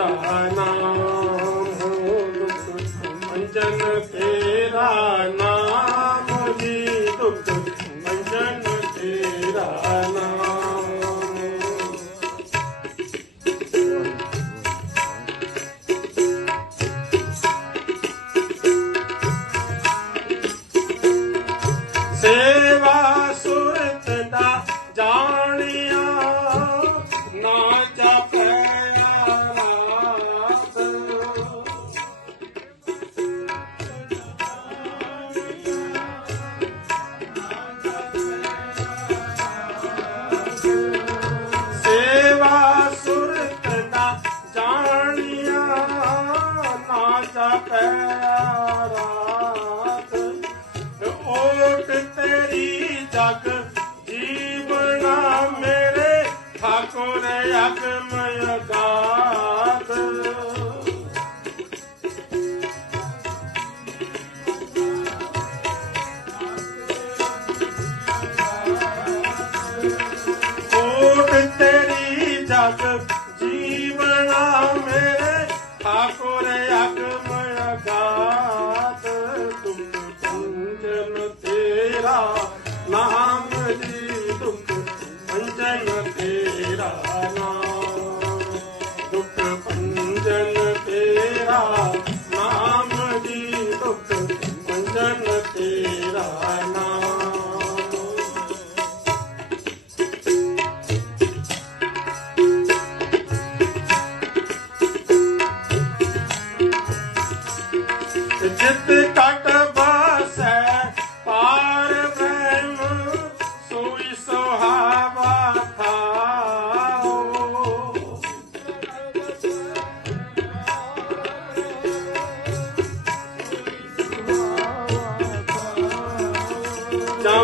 ਤੇਰਾ ਨਾਮ ਹੋ ਅੰਜਨ ਤੇਰਾ ਨਾਮ ਜੀ ਦੁਖ ਜਗ ਜੀਵਨਾ ਮੇਰੇ ਠਾਕੁਰ ਅਗਮਯ ਗਾਤ ਕੋਟ ਤੇਰੀ ਜਗ ਜੀਵਨਾ ਮੇਰੇ ਠਾਕੁਰ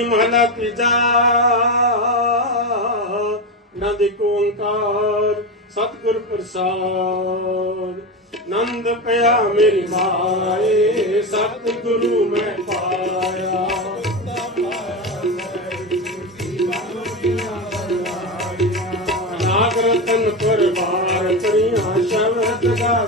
ਗੁਰਬਾਣੀ ਮਹਲਾ ਤੀਜਾ ਨੰਦ ਓੰਕਾਰ, ਸਤਿਗੁਰ ਪ੍ਰਸਾਦ। ਨੰਦ ਪਿਆ ਮੇਰੀ ਮਾਏ, ਸਤਿਗੁਰੂ ਮੈਂ ਪਾਇਆ। ਨਾਗਰਤਨ ਪਰਵਾਰ ਕਰੀਆਂ ਸ਼ਬਦ ਦਾ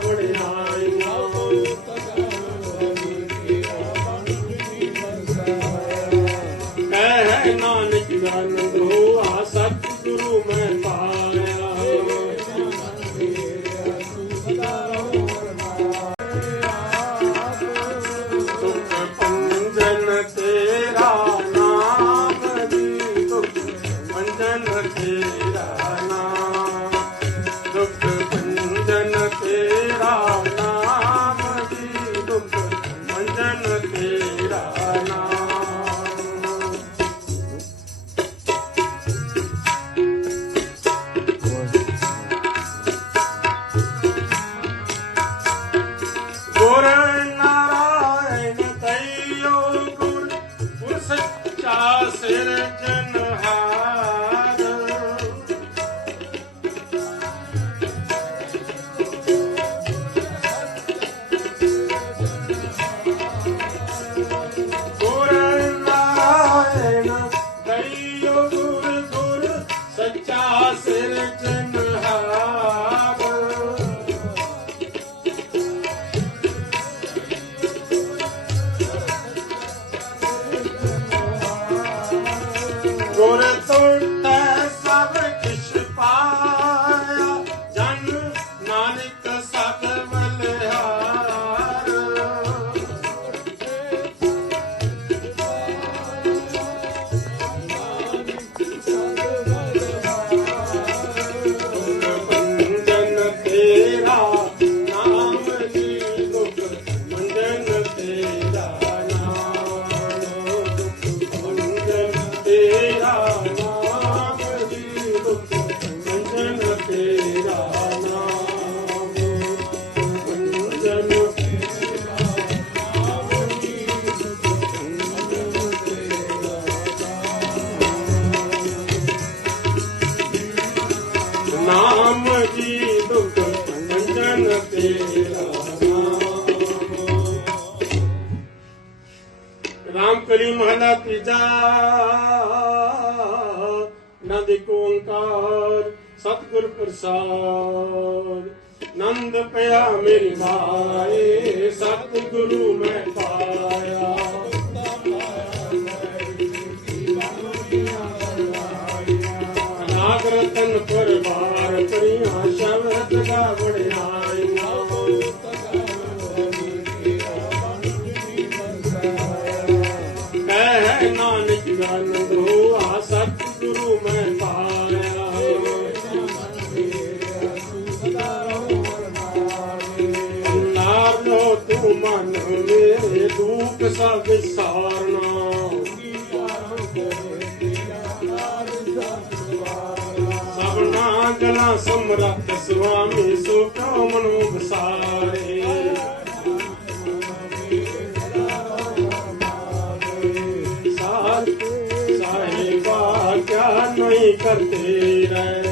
ਰਾਮ ਕਲੀ ਮਹਲਾ ਤੀਜਾ ਨਾ ਦੇਖੋ ਓੰਕਾਰ, ਸਤਗੁਰ ਪ੍ਰਸਾਦ। ਨੰਦ ਪਿਆ ਮੇਰੀ ਮਾਏ ਸਤਗੁਰੂ ਮੈਂ ਪਾ ਮਨ ਵੇਲੇ ਰੂਪ ਸਭ ਸਾਰਨਾ। ਸਭਨਾ ਗਲਾ ਸਮਰੱਥ ਸੁਆਮੀ ਸੋ ਕਾ ਮਨੋ ਬਸਾਰੇ ਸਾਹਿਬਾ ਕਿਆ ਨਹੀਂ ਕਰਤੇ ਰਹਿ।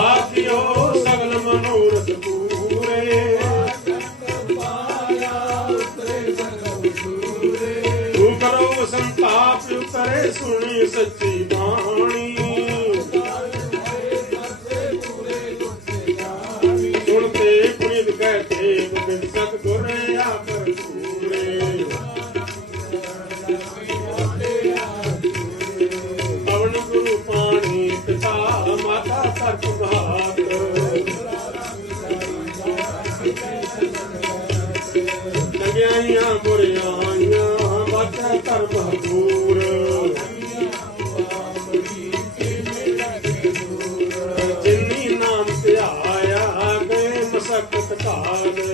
It's a thing. काल